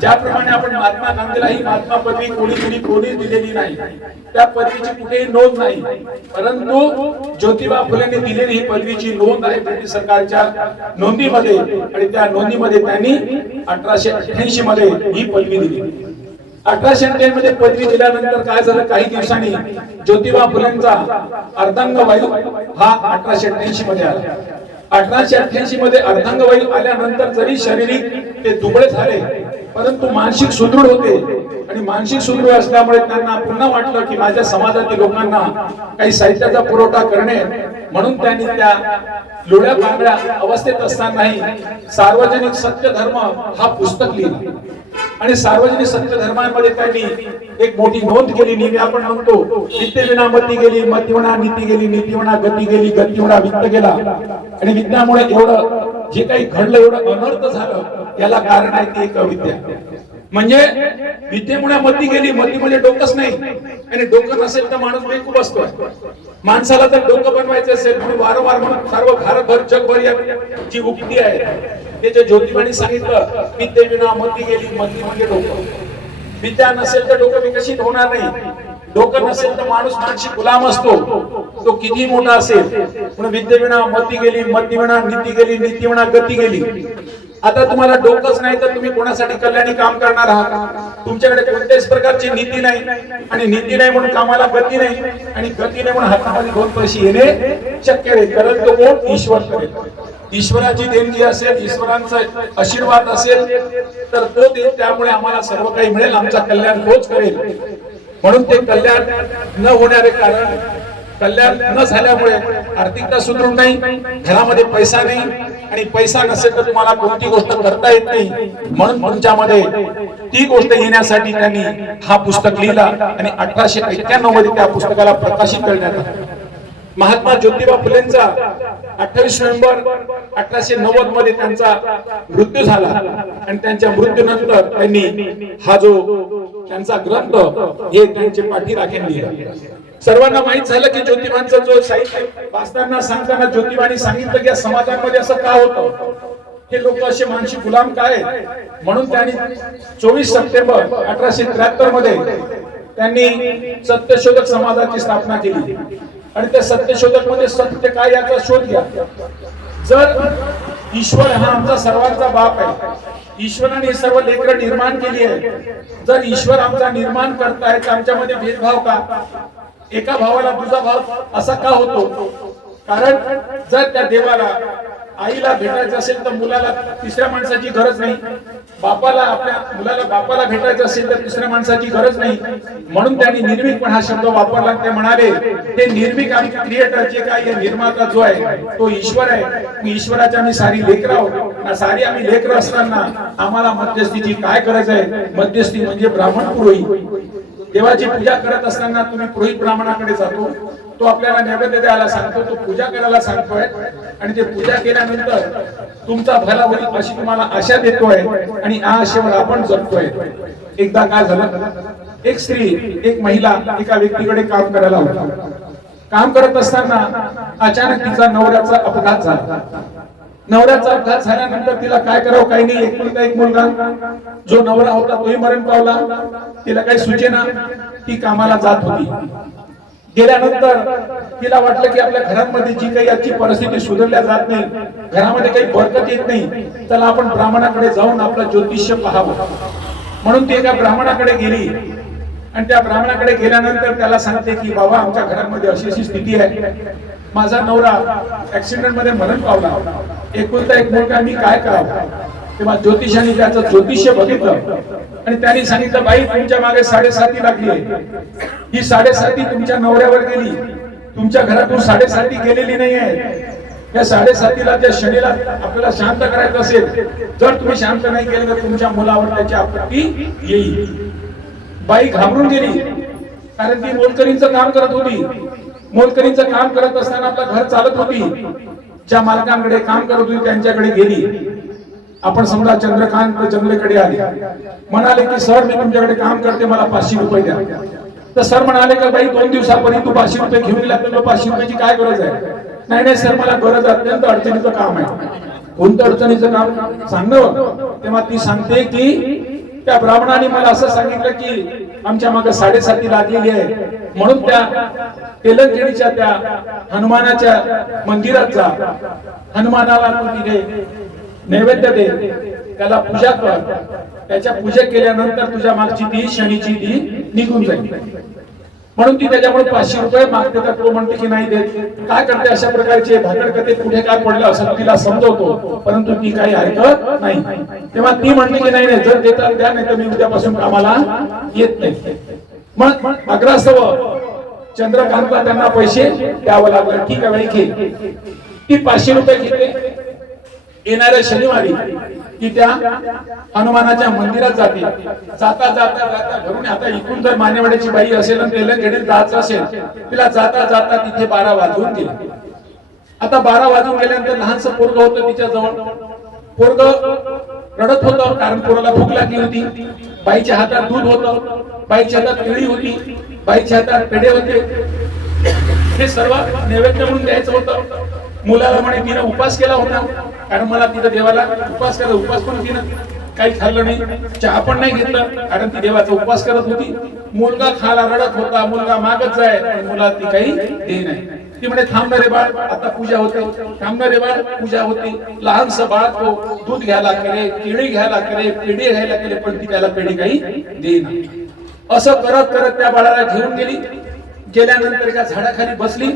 ज्याप्रमाणे आपण महात्मा गांधीला ही महात्मा पदवी कोणीच दिलेली नाही, त्या पदवीची कुठेही नोंद नाही, परंतु ज्योतिबा फुलेंनी दिलेली ही पदवीची नोंद आहे ब्रिटिश सरकारच्या नोंदीमध्ये, आणि त्या नोंदीमध्ये त्यांनी 1888 मध्ये ही पदवी दिली. 1888 मध्ये पदवी दिल्यानंतर काय झालं, काही दिवसांनी ज्योतिबा फुलेंचा अर्धांगवायू हा 1888 मध्ये आला. 1888 मध्ये अर्धांगवायू आल्यानंतर जरी शारीरिक ते दुबळे झाले, परंतु मानसिक सुदृढ होते, आणि मानसिक सुदृढ असल्यामुळे त्यांना पुन्हा वाटलं की माझ्या समाजातील लोकांना काही साहित्याचा पुरवठा करणे, म्हणून त्यांनी त्या लोढ्या बांगड्या अवस्थेत असतानाही सार्वजनिक सत्य धर्म हा पुस्तक लिहिलं, आणि सार्वजनिक सत्य धर्मामध्ये त्यांनी एक मोठी नोंद केली. नेहमी आपण म्हणतो विद्येविना मती गेली, मतीविना नीती गेली, नीतीविना गती गेली, गतीविना वित्त गेला, आणि विद्यामुळे एवढं जे काही घडलं, एवढं अनर्थ झालं, याला कारण आहे ती एक अविद्या. म्हणजे विद्येमुळे मती गेली, मती म्हणजे डोकंच नाही, आणि डोकं नसेल तर माणूस बेकूफ असतो. माणसाला जर डोकं बनवायचं असेल म्हणून वारंवार म्हणून सर्व भारतभर जगभर जी उक्ती आहे त्याच्या ज्योतिबांनी सांगितलं, विद्येविना मती गेली, मती म्हणजे डोकं. विद्या नसेल तर डोकं विकसित होणार नाही, डोकं नसेल तर माणूस मानसिक गुलाम असतो, तो किती मोठा असेल. म्हणून विद्येविना मती गेली, मतीविना नीती गेली, नीतीविना गती गेली. आता तुम्हाला डोकंच नाही तर तुम्ही कोणासाठी कल्याणी काम करणार आहात? तुमच्याकडे कोणत्याच प्रकारची नीती नाही, आणि नीती नाही म्हणून कामाला गती नाही, आणि गती नाही म्हणून हातामध्ये 2 पैसे येणे शक्य नाही. करेल तो कोण? ईश्वर करेल. ईश्वराची देणगी असेल, ईश्वरांचा आशीर्वाद असेल तर तो देईल, त्यामुळे आम्हाला सर्व काही मिळेल, आमचा कल्याण तोच करेल. म्हणून ते कल्याण न होणारे कारण, कल्याण न झाल्यामुळे आर्थिकता सुदृढ नाही, घरामध्ये पैसा नाही, आणि पैसा नसेल तर तुम्हाला कोणती गोष्ट करता येत नाही. म्हणून तुमच्यामध्ये ती गोष्ट येण्यासाठी त्यांनी हा पुस्तक लिहिला, आणि 1891 मध्ये त्या पुस्तकाला प्रकाशित करण्यात आलं. महात्मा ज्योतिबा फुलेंचा 28 नोव्हेंबर 1890 मध्ये त्यांचा मृत्यू झाला, आणि त्यांच्या मृत्यूनंतर त्यांनी हा जो त्यांचा ग्रंथ हे त्यांचे पाठी राखीन लिहिला. सर्वांना माहित झालं की ज्योतिबांचा जो साहित्य वाचताना सांगताना ज्योतिबांनी सांगितलं की या समाजामध्ये असं का होतं, हे लोक असे मानसिक गुलाम काय, म्हणून त्यांनी 24 सप्टेंबर 1873 मध्ये त्यांनी सत्यशोधक समाजाची स्थापना केली, आणि त्या सत्यशोधक मध्ये सत्य काय याचा शोध घ्या. जर ईश्वर हा आमचा सर्वांचा बाप आहे, ईश्वराने सर्व लेकरं निर्माण केली आहे, जर ईश्वर आमचा निर्माण करताय तर आमच्यामध्ये भेदभाव का? एका भावाला दुसरा भाव असा का होतो? कारण जर त्या देवाला आईला भेटायचं असेल तर मुलाला तिसऱ्या माणसाची गरज नाही, बापाला आपल्या मुलाला बापाला भेटायचं असेल तर तिसऱ्या माणसाची गरज नाही. म्हणून त्यांनी निर्मिक पण हा शब्द वापरला. ते म्हणाले ते निर्मिक आणि क्रिएटर जे काय निर्माता जो आहे तो ईश्वर आहे. ईश्वराच्या आम्ही सारी लेकरं आहोत, सारी आम्ही लेकरं असताना आम्हाला मध्यस्थीची काय गरज आहे? मध्यस्थी म्हणजे ब्राह्मण पुरोहित. देवाची पूजा करत असताना तुम्ही पुरोहित ब्राह्मणाकडे जातो, तो आपल्याला नैवेद्य द्यायला सांगतो, तो पूजा करायला सांगतोय, आणि ते पूजा केल्यानंतर तुमचा भला होईल अशी तुम्हाला आशा देतोय, आणि या आशेवर आपण जगतोय. एकदा काय झालं, एक स्त्री एक महिला एका व्यक्तीकडे काम करायला होता. काम करत असताना अचानक तिचा नवऱ्याचा अपघात झाला. नवऱ्याचा अपघात झाल्यानंतर तिला काय करावं काही नाही. एक मुलगा जो नवरा होता तोही मरण पावला. तिला काही सुचेना, ती कामाला जात होती. गेल्यानंतर तिला वाटलं की आपल्या घरामध्ये जी काही आजची परिस्थिती सुधारल्या जात नाही, घरामध्ये काही बरकत येत नाही, चला आपण ब्राह्मणाकडे जाऊन आपलं ज्योतिष्य पाहावं. म्हणून ती एका ब्राह्मणाकडे गेली, आणि त्या ब्राह्मणाकडे गेल्यानंतर त्याला सांगते की बाबा आमच्या घरामध्ये अशी अशी स्थिती आहे, माझा नवरा ऍक्सिडेंट मध्ये मरण पावला, एकुलता एक मुलगा, मी काय करावं? तेव्हा ज्योतिषाने त्याचं ज्योतिष्य बघितलं, आणि त्यांनी सांगितलं बाई तुमच्या मागे 7.5 लागली आहे. ही 7.5 तुमच्या नवऱ्यावर गेली, तुमच्या घरातून 7.5 गेलेली नाही आहे. या 7.5ला त्या शनीला आपल्याला शांत करायचं असेल, जर तुम्ही शांत नाही केलं तर तुमच्या मुलावर त्याची आपत्ती येईल. बाई घाबरून गेली, कारण ती मोलकरींचं काम करत होती. मोलकरींचं काम करत असताना आपलं घर चालत होती. ज्या मालकांकडे काम करत होती त्यांच्याकडे गेली. आपण समजा चंद्रकांत जंगलेकडे आले, म्हणाले की सर मी तुमच्याकडे काम करते, मला 500 रुपये द्या. तर सर म्हणाले का बाई 2 दिवसापूर्वी तू 500 रुपये घेऊन गेला, तर 500 रुपयाची काय गरज आहे? नाही नाही सर मला गरज अत्यंत अडचणीचं काम आहे. कोणतं अडचणीचं काम सांगणं? तेव्हा ती सांगते की त्या ब्राह्मणाने मला असं सांगितलं की आमच्या मागे 7:30 लागलेली आहे, म्हणून त्या तेलंगणीच्या त्या हनुमानाच्या मंदिरात जा, हनुमानाला तू तिथे नैवेद्य दे, त्याला पूजा कर, त्याच्या पूजा केल्यानंतर तुझ्या मागची ती शनीची ती निघून जाईल. म्हणून ती त्याच्याकडून 500 रुपये मागते, तर तो म्हणते की नाही देत. काय करते, अशा प्रकारचे भाकरकथे पुढे काय पडलं असं तिला समजवतो, परंतु ती काही ऐकत नाही. तेव्हा ती म्हणते की नाही नाही, जर देतात द्या, नाही तर मी उद्यापासून कामाला येत नाही. मग अग्रस्तव चंद्रकांतला त्यांना पैसे द्यावं लागलं. ठीक आहे बाई घे. ती 500 रुपये घेते. येणाऱ्या शनिवारी ती त्या हनुमानाच्या मंदिरात जाते. जाता जाता जाता घरून, आता इथून जर मानेवाड्याची बाई असेल आणि तेलंगणीत जायचं असेल, तिला जाता जाता तिथे 12 वाजून गेले. आता 12 वाजून गेल्यानंतर लहानसं पोरग होतं तिच्या जवळ. पोरग रडत होतं, कारण पोराला भूक लागली होती. बाईच्या हातात दूध होतं, बाईच्या हातात केळी होती, बाईच्या हातात पेढे होते. हे सर्व नैवेद्य म्हणून द्यायचं होतं. मुलाला म्हणे तिने उपास केला होता, कारण मला तिथं देवाला उपास करायचा. उपास पण तिनं काही खाल्लं नाही, चहा पण नाही घेतलं, कारण ती देवाचा उपास करत होती. मुलगा खाला रडत होता, मुलगा मागत जाय, पण मुला ती काही दे नाही. ती म्हणे थांबणारे बाळ, आता पूजा होते. थांबणारे बाळ, पूजा होती. लहानसं बाळ तो दूध घ्यायला केले, केळी घ्यायला केले, पेढे घ्यायला केले, पण ती त्याला पेढे काही दे नाही. असं करत करत त्या बाळाला घेऊन गेली. गेल्यानंतर एका झाडाखाली बसली.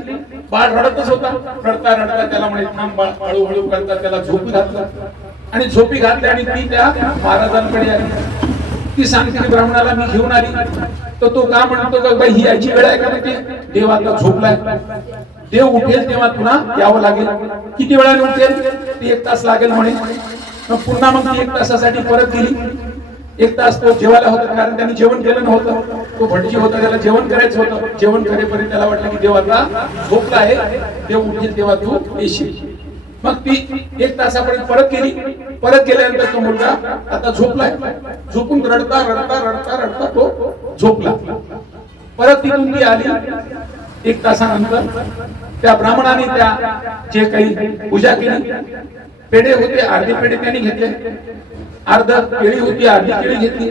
बाळ रडतच होता. रडता रडता त्याला म्हणे थांब बाळ, हळूहळू करता त्याला झोपी घातलं, आणि झोपी घातली आणि ती त्या महाराजांकडे आली. ती सांगते की ब्राह्मणाला मी घेऊन आली. तर तो का म्हणतो का बाई ही याची वेळ आहे का? म्हणते देव आता झोपलाय, देव उठेल तेव्हा तुला यावं लागेल. किती वेळाने उठेल? ती 1 तास लागेल म्हणे. मग पुन्हा मग ती 1 तासासाठी परत गेली. 1 तास तो जेवायला होता, कारण त्यांनी जेवण केलं नव्हतं. तो भटजी होता, त्याला जेवण करायचं होतं. जेवण करेपर्यंत त्याला वाटलं की देव आता झोपला आहे, देव उठेल तेव्हा तू येशील. मग ती 1 तासापर्यंत परत गेली. परत गेल्यानंतर तो मुलगा आता झोपलाय. झोपून रडता रडता रडता रडता तो झोपला. परत तिथून ती आली. 1 तासानंतर त्या ब्राह्मणाने त्या जे काही पूजा केली, पेढे होते, अर्धे पेढे त्यांनी घेतले, अर्ध केळी होती, अर्धी केळी घेतली.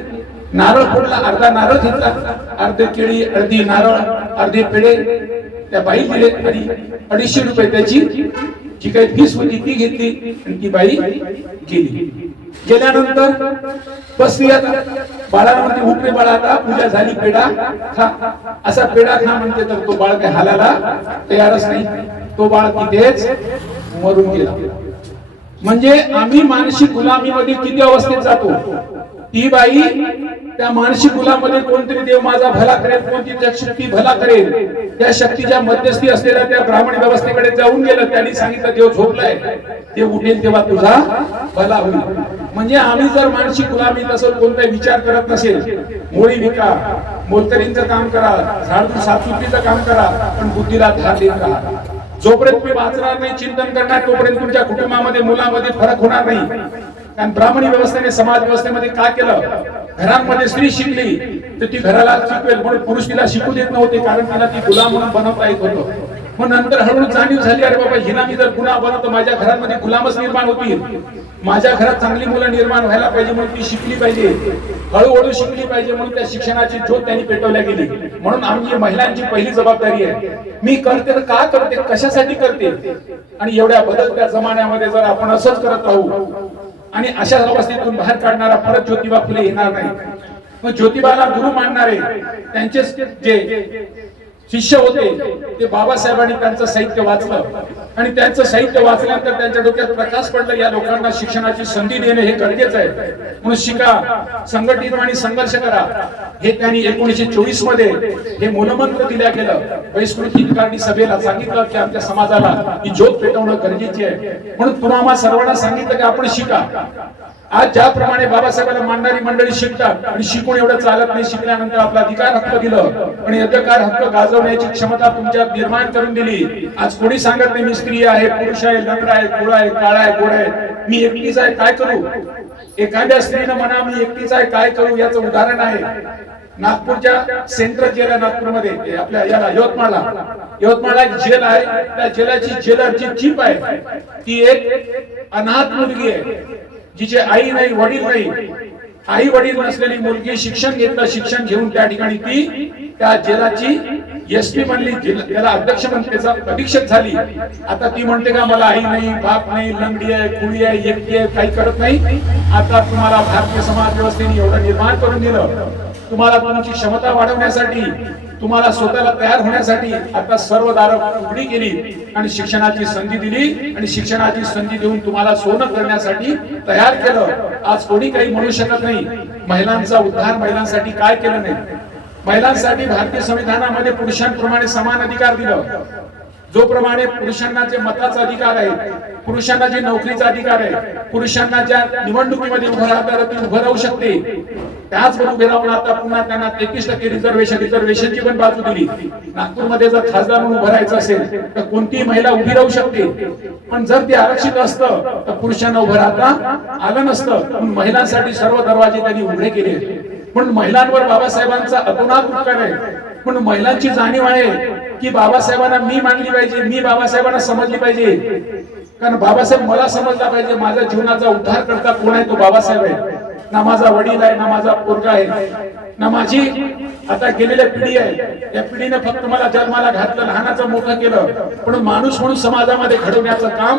नारळ फोडला, अर्धा नारळ घेतला, अर्धे केळी, अर्धी नारळ, अर्धे पेढे त्या बाई दिले, आणि 250 रुपये त्याची जी काही फीस होती ती घेतली, आणि ती बाई गेली. गेल्यानंतर बसली. आता बाळाला म्हणते उठ रे बाळा, आता पूजा झाली, पेढा खा. असा पेढा खा म्हणते, तर तो बाळ काही हालायला तयारच नाही. तो बाळ तिथेच मरून गेला. म्हणजे आम्ही मानसिक गुलामीमध्ये किती अवस्थेत जातो. ती बाई त्या मानसिक गुलामध्ये कोणतरी देव माझा भला करेल, कोणती शक्ती भला करेल, त्या शक्तीच्या मध्यस्थी असलेल्या त्या ब्राह्मण व्यवस्थेकडे जाऊन गेलं. त्यांनी सांगितलं देव झोपलाय, देव उठेल तेव्हा तुझा भला होईल. म्हणजे आम्ही जर मानसिक गुलामीत असेल, कोणताही विचार करत नसेल, मोळी विका, मोलकरींचं काम करा, झाडून साफसुथरीचं काम करा, पण बुद्धीला धार देत राहा. जोपर्यंत तुम्ही वाचणार नाही, चिंतन करणार, तोपर्यंत तुमच्या कुटुंबामध्ये मुलामध्ये फरक होणार नाही. कारण ब्राह्मणी व्यवस्थेने समाज व्यवस्थेमध्ये काय केलं, घरांमध्ये स्त्री शिकली तर ती घराला शिकवेल, म्हणून पुरुष तिला शिकू देत नव्हते, कारण तिला ती गुलाम म्हणून बनवता येत होतं. मग नंतर हळूहळू जाणीव झाली, अरे बाबा हिना मी जर गुन्हा बनवतो, माझ्या घरामध्ये गुलामच निर्माण होतील, माझ्या घरात चांगली मुलं निर्माण व्हायला पाहिजे, म्हणून ती शिकली पाहिजे, हळूहळू शिकली पाहिजे. म्हणून त्या शिक्षणाची ज्योत त्यांनी पेटवल्या गेली. म्हणून आमची महिलांची पहिली जबाबदारी आहे, मी करते तर का करते, कशासाठी करते. आणि एवढ्या बदलत्या जमान्यामध्ये जर आपण असंच करत राहू आणि अशा अवस्थेतून बाहेर काढणारा परत ज्योतिबा फुले येणार नाही. मग ज्योतिबाला गुरु मानणारे त्यांचे जे शिष्य होते ते बाबासाहेबांनी त्यांचं साहित्य वाचलं, आणि त्यांचं साहित्य वाचल्यानंतर त्यांच्या डोक्यात प्रकाश पडला, या लोकांना शिक्षणाची संधी देणे हे गरजेचं आहे. म्हणून शिका, संघटित आणि संघर्ष करा. हे त्यांनी 1924 मध्ये हे मूलमंत्र दिल्या गेलं. वैस्कृत हितकारणी सभेला सांगितलं की आमच्या समाजाला ही ज्योत पेटवणं गरजेची आहे. म्हणून तुम्हाला सर्वांना सांगितलं की आपण शिका. आज ज्याप्रमाणे बाबासाहेबांना मानणारी मंडळी शिकतात, आणि शिकून एवढं चालत नाही, शिकल्यानंतर आपला अधिकार हक्क दिलं आणि अधिकार हक्क गाजवण्याची क्षमता तुमच्यात निर्माण करून दिली. आज कोणी सांगत नाही मी स्त्री आहे, पुरुष आहे, लंगडा आहे, गोळा आहे, काळा आहे, गोरा आहे, मी एकटीच आहे, काय करू. एखाद्या स्त्रीनं म्हणा मी एकटीच आहे, काय करू. याचं उदाहरण आहे नागपूरच्या सेंट्रल जेल आहे, नागपूरमध्ये आपल्या याला यवतमाळला एक जेल आहे. त्या जेलाची जेलर जी चीफ आहे ती एक अनाथ मुलगी आहे, जिचे आई नाही, वडील नाही, आई वडील नसलेली मुलगी शिक्षण घेतलं, शिक्षण घेऊन त्या ठिकाणी ती त्या जेलाची एसपी बनली, त्याला अध्यक्ष त्याचा अधीक्षक झाली. आता ती म्हणते का मला आई नाही, बाप नाही, लंगडी आहे, कुळी आहे, एकटी आहे, काही करत नाही. आता तुम्हाला भारतीय समाज व्यवस्थेने एवढं निर्माण करून दिलं, तुम्हाला तुमची क्षमता वाढवण्यासाठी, तुम्हाला स्वतःला तयार होण्यासाठी आता सर्व दारं उघडी केली आणि शिक्षणाची संधी दिली आणि शिक्षणाची संधी देऊन तुम्हाला सोनं करण्यासाठी तयार केलं. आज कोणी काही म्हणू शकत नाही. महिलांचा उद्धार महिलांसाठी काय केलं नाही. महिलांसाठी भारतीय संविधानामध्ये पुरुषांप्रमाणे समान अधिकार दिलं. जो प्रमाणे पुरुषांना जे मताचा अधिकार आहे, पुरुषांना जे नोकरीचा अधिकार आहे, पुरुषांना ज्या निवडणुकीमध्ये उभं राहता ती उभं राहू शकते, त्याचबरोबर उभे राहून आता पुन्हा त्यांना 33% रिझर्वेशनची पण बाजू दिली. नागपूरमध्ये जर खासदार म्हणून उभं राहायचं असेल तर कोणतीही महिला उभी राहू शकते. पण जर ते आरक्षित असतं तर पुरुषांना उभं राहता आलं नसतं. महिलांसाठी सर्व दरवाजे त्यांनी उघडे केले. म्हणून महिलांवर बाबासाहेबांचा अतोनात उपकार आहे. म्हणून महिलांची जाणीव आहे की बाबासाहेबांना मी मानली पाहिजे, मी बाबासाहेबांना समजली पाहिजे. कारण बाबासाहेब मला समजला पाहिजे. माझ्या जीवनाचा उद्धार करता कोण आहे तो बाबासाहेब आहे. ना माझा वडील आहे, ना माझा पोरगा आहे, ना माझी आता गेलेली पिढी आहे. या पिढीने फक्त मला जन्माला घातलं, लहानाचं मोठं केलं. पण माणूस म्हणून समाजामध्ये घडवण्याचं काम,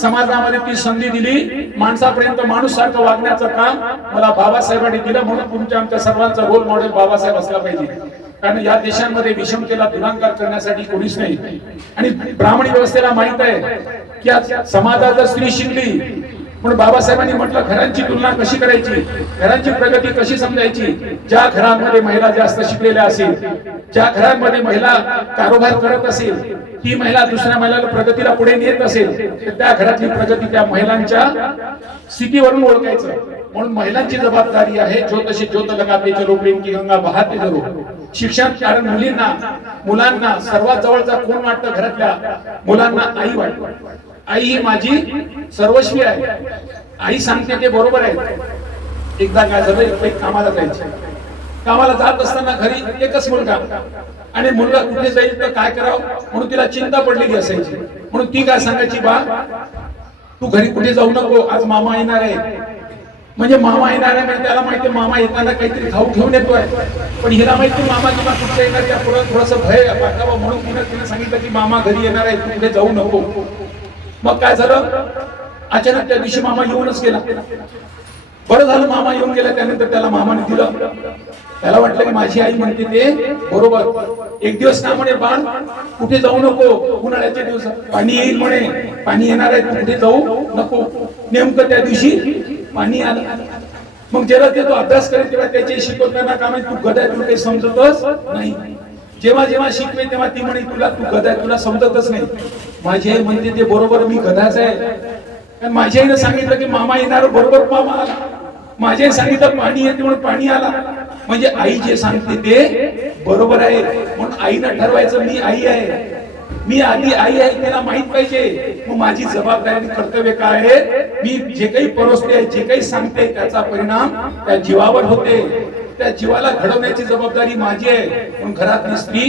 समाजामध्ये ती संधी दिली, माणसापर्यंत माणूस सारखं वागण्याचं काम मला बाबासाहेबांनी दिलं. म्हणून तुमच्या आमच्या सर्वांचा रोल मॉडेल बाबासाहेब असला पाहिजे. कारण या देशांमध्ये विषमतेला दुरांकार करण्यासाठी कोणीच नाही. आणि ब्राह्मणी व्यवस्थेला माहित आहे की आज समाजात जर स्त्री शिकली, म्हणून बाबासाहेबांनी म्हटलं घरांची तुलना कशी करायची, घरांची प्रगती कशी समजायची. ज्या घरांमध्ये महिला जास्त शिकलेल्या असेल, ज्या घरांमध्ये महिला कारभार करत असेल, ती महिला दुसऱ्या महिलाला प्रगतीला पुढे नेत असेल तर त्या घरातली प्रगती त्या महिलांच्या स्थितीवरून ओळखायचं. म्हणून महिलांची जबाबदारी आहे. ज्योतशी ज्योत लगाते चलो प्रेम की गंगा बहाते चलो. शिक्षण, कारण मुलांना सर्वात जवळचा कोण वाटतं घरातल्या मुलांना? आई वाटतं. आई ही माझी सर्वस्वी आहे. आई सांगते ते बरोबर आहे. एकदा काय झालं, एक कामाला जायचे. कामाला जात असताना घरी एकच मुलगा, आणि मुलगा कुठे जाईल तर काय करावं म्हणून तिला चिंता पडलेली असायची. म्हणून ती काय सांगायची, बा तू घरी कुठे जाऊ नको, आज मामा येणार आहे. म्हणजे मामा येणार आहे म्हणजे त्याला माहिती मामा येताना काहीतरी खाऊ घेऊन येतोय. पण हिला माहिती मामा किंवा कुठे येणार, त्या पुढे थोडंसं भय वाटावं म्हणून तिने सांगितलं की मामा घरी येणार आहे, तू कुठे जाऊ नको. मग काय झालं, अचानक त्या दिवशी मामा येऊनच गेला. बरं झालं मामा येऊन गेला. त्यानंतर त्याला मामाने दिलं. त्याला वाटलं की माझी आई म्हणते ते बरोबर. एक दिवस काय म्हणे, बाळ कुठे जाऊ नको, उन्हाळ्याच्या दिवसात पाणी येईल म्हणे, पाणी येणार आहे, तू कुठे जाऊ नको. नेमकं त्या दिवशी पाणी आलं. मग जेव्हा ते तो अभ्यास करेल तेव्हा त्याचे शिकवताना का म्हणजे तू गधा, तुला काही समजतच नाही. जेव्हा जेव्हा शिकवे तेव्हा ती म्हणे तुला तू गधा, तुला समजतच नाही. माझी आई म्हणते ते बरोबर, मी गधाच आहे. कारण माझ्या आईने सांगितलं की मामा येणार, बरोबर मामा आला. माझ्या आई सांगितलं पाणी येते म्हणून पाणी आला. म्हणजे आई जे सांगते ते बरोबर आहे. म्हणून आईनं ठरवायचं मी आई आहे, मी आधी आई आहे, त्याला माहित पाहिजे. मग माझी जबाबदारी कर्तव्य काय आहे, मी जे काही परोसते, जे काही सांगते त्याचा परिणाम त्या जीवावर होते. त्या जीवाला घडवण्याची जबाबदारी माझी आहे. म्हणून घरातली स्त्री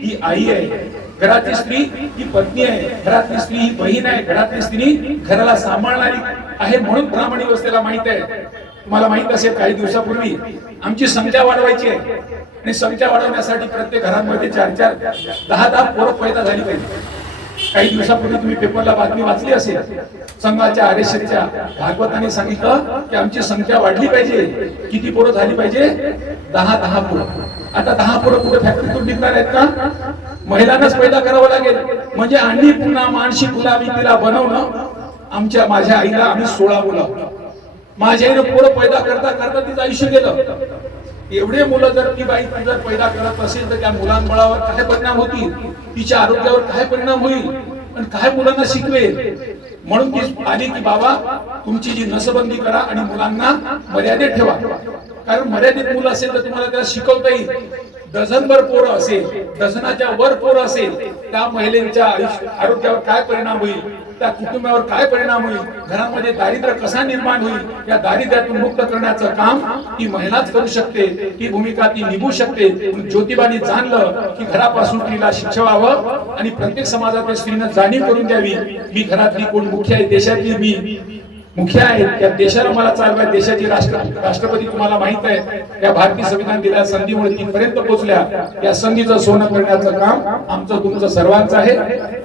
ही आई आहे, घरातली स्त्री ही पत्नी आहे, घरातली स्त्री ही बहीण आहे, घरातली स्त्री घराला सांभाळणारी आहे. म्हणून ब्राह्मणी व्यवस्थेला माहित आहे. तुम्हाला माहित असेल काही दिवसापूर्वी आमची संख्या वाढवायची आहे आणि संख्या वाढवण्यासाठी प्रत्येक घरामध्ये 4-4, 10-10 पोरं पैदा झाली पाहिजे. काही दिवसापूर्वी तुम्ही पेपरला बातमी वाचली असेल, संघाच्या आदेशाच्या भागवताने सांगितलं की आमची संख्या वाढली पाहिजे. किती पोरं झाली पाहिजे? 10-10 पोरं. आता 10 पोरं कुठे फॅक्टरीतून निघणार आहेत का? महिलांनाच पैदा करावं लागेल. म्हणजे आणि पुन्हा मानसिक गुलामी तिला बनवणं. माझ्या आईला आम्ही 16 मुलं, माझ्या आईनं पोरं पैदा करता करता तिचं आयुष्य गेलं. एवढे मुलं जर ती बाई जर पैदा करत असेल तर त्या मुलांबळावर काय परिणाम होतील, तिच्या आरोग्यावर काय परिणाम होईल, आणि काय मुलांना शिकवेल. म्हणून ती आली की बाबा तुमची जी नसबंदी करा आणि मुलांना मर्यादेत ठेवा. कारण मर्यादित मुलं असेल तर तुम्हाला त्याला शिकवता येईल. डझनभर पोरं असेल, डझनाच्या वर पोरं असेल, त्या महिलेच्या आरोग्यावर काय परिणाम होईल, त्या कुटुंबावर काय परिणाम होईल, घरामध्ये दारिद्र्य कसा निर्माण होईल, या दारिद्र्यातून मुक्त करण्याचं काम ती महिलाच करू शकते. ती भूमिका ती निभू शकते. ज्योतिबानी जाणलं की घरापासून तिला शिक्षवावं आणि प्रत्येक समाजातील स्त्रीनं जाणीव करून द्यावी, मी घरातली कोण मुख्य आहे, देशातली मी मुख्य आहेत या देशाला मला चालवाय. देशाचे राष्ट्रपती तुम्हाला माहित आहे या भारतीय संविधान दिल्या संधीमुळे तिथपर्यंत पोहोचल्या. या संधीचं सोनं करण्याचं काम आमचं तुमचं सर्वांचं आहे.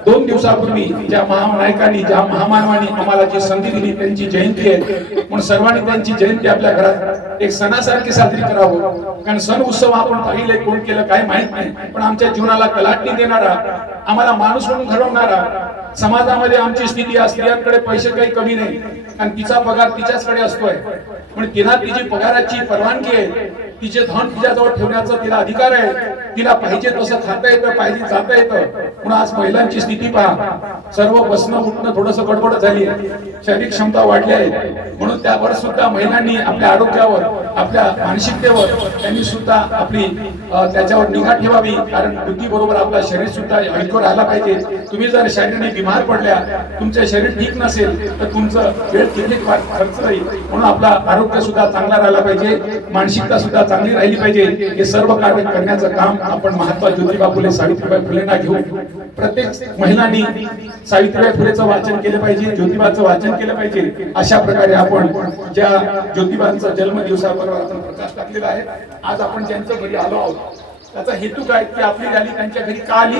2 दिवसापूर्वी ज्या महानायकांनी ज्या महामानवांनी आम्हाला जी संधी दिली त्यांची जयंती आहे म्हणून सर्वांनी त्यांची जयंती आपल्या घरात एक सणासारखी साजरी करावं. कारण सण उत्सव आपण पाहिले कोण केलं काय माहित नाही, पण आमच्या जीवनाला कलाटणी देणारा, आम्हाला माणूस म्हणून घडवणारा, समाजामध्ये आमची स्थिती स्त्रियांकडे पैसे काही कमी नाही आणि तिचा पगार तिच्याचकडे असतोय पण तिला तिची पगाराची परवानगी आहे, तिचे धन तिच्याजवळ ठेवण्याचा तिला अधिकार आहे, तिला पाहिजे तसं खाता येतं, पाहिजे जाता येतं. म्हणून आज महिलांची स्थिती पहा, सर्व बसणं उठणं थोडस गडबड झाली आहे, शारीरिक क्षमता वाढली आहे. म्हणून त्यावर सुद्धा महिलांनी आपल्या आरोग्यावर आपल्या मानसिकतेवर त्यांनी सुद्धा आपली त्याच्यावर निगा ठेवावी. कारण बुद्धी बरोबर आपलं शरीर सुद्धा हलकं राहायला पाहिजे. तुम्ही जर शारीरिक बिमार पडल्या, तुमचं शरीर ठीक नसेल तर तुमचं वेळ किती खर्च राहील. म्हणून आपला आरोग्य सुद्धा चांगला राहायला पाहिजे, मानसिकता सुद्धा चांगली राहिली पाहिजे. हे सर्व कार्य करण्याचं काम आपण महात्मा ज्योतिबा फुले सावित्रीबाई फुलेंना घेऊन प्रत्येक महिलांनी सावित्रीबाई फुलेचं वाचन केलं पाहिजे, ज्योतिबाचं वाचन केलं पाहिजे. अशा प्रकारे आपण ज्या ज्योतिबांचा जन्मदिवसाबरोबर आपण प्रकाश टाकलेला आहे. आज आपण ज्यांच्या घरी आलो आहोत त्याचा हेतू काय की आपली रॅली त्यांच्या घरी का आली,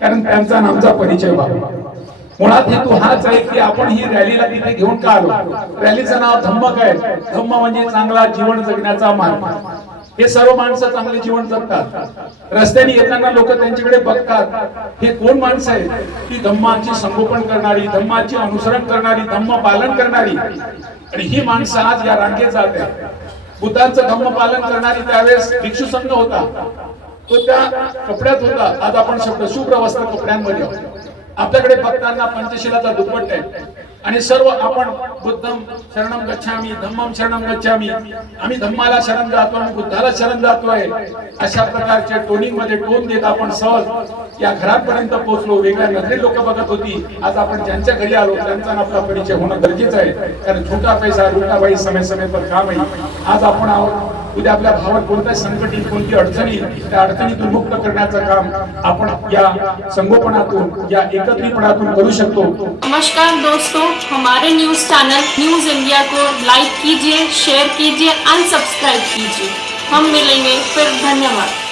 कारण त्यांचा आणि आमचा परिचय व्हावा. मुळात हेतू हाच आहे की आपण ही रॅलीला तिथे घेऊन का आलो. रॅलीचं नाव धम्म काय, धम्म म्हणजे चांगला जीवन जगण्याचा मार्ग. हे सर्व माणसं चांगले जीवन जगतात, रस्त्याने येताना लोक त्यांच्याकडे बघतात हे कोण माणसं आहेत, ती धम्माची संगोपन करणारी, धम्माची अनुसरण करणारी, धम्म पालन करणारी. आणि ही माणसं आज या रांगेत जात आहेत. बुद्धांचं धम्म पालन करणारी त्यावेळेस भिक्षू संघ होता, तो त्या कपड्यात होता. आज आपण शब्द शुभ्र वस्त्र कपड्यांमध्ये आहोत. आपल्याकडे बघताना पंचशिलाचा दुपट्टा आहे आणि सर्व आपण बुद्धम शरणम गच्छामी, धम्मम शरणम गच्छामी, आम्ही धम्माला शरण जातो, आम्ही बुद्धाला शरण जातोय. अशा प्रकारच्या टोनिंग मध्ये टोन देत आपण सहज या घरापर्यंत पोहोचलो. वेगळ्या नजरे लोक बघत होती. आज आपण ज्यांच्या घरी आलो त्यांचा आपला परिचय होणं गरजेचं आहे, कारण छोटा पैसा रुटाबाई समय समय पर काम आहे. आज आपण आहोत, उद्या आपल्या भावात कोणत्या संकट येईल, कोणती अडचण येईल, त्या अडचणीतून मुक्त करण्याचं काम आपण या संगोपनातून, या एकत्रितपणातून करू शकतो. नमस्कार दोस्तों, हमारे न्यूज चैनल न्यूज इंडिया को लाइक कीजिए, शेयर कीजिए, अनसब्सक्राइब कीजिए. हम मिलेंगे फिर. धन्यवाद.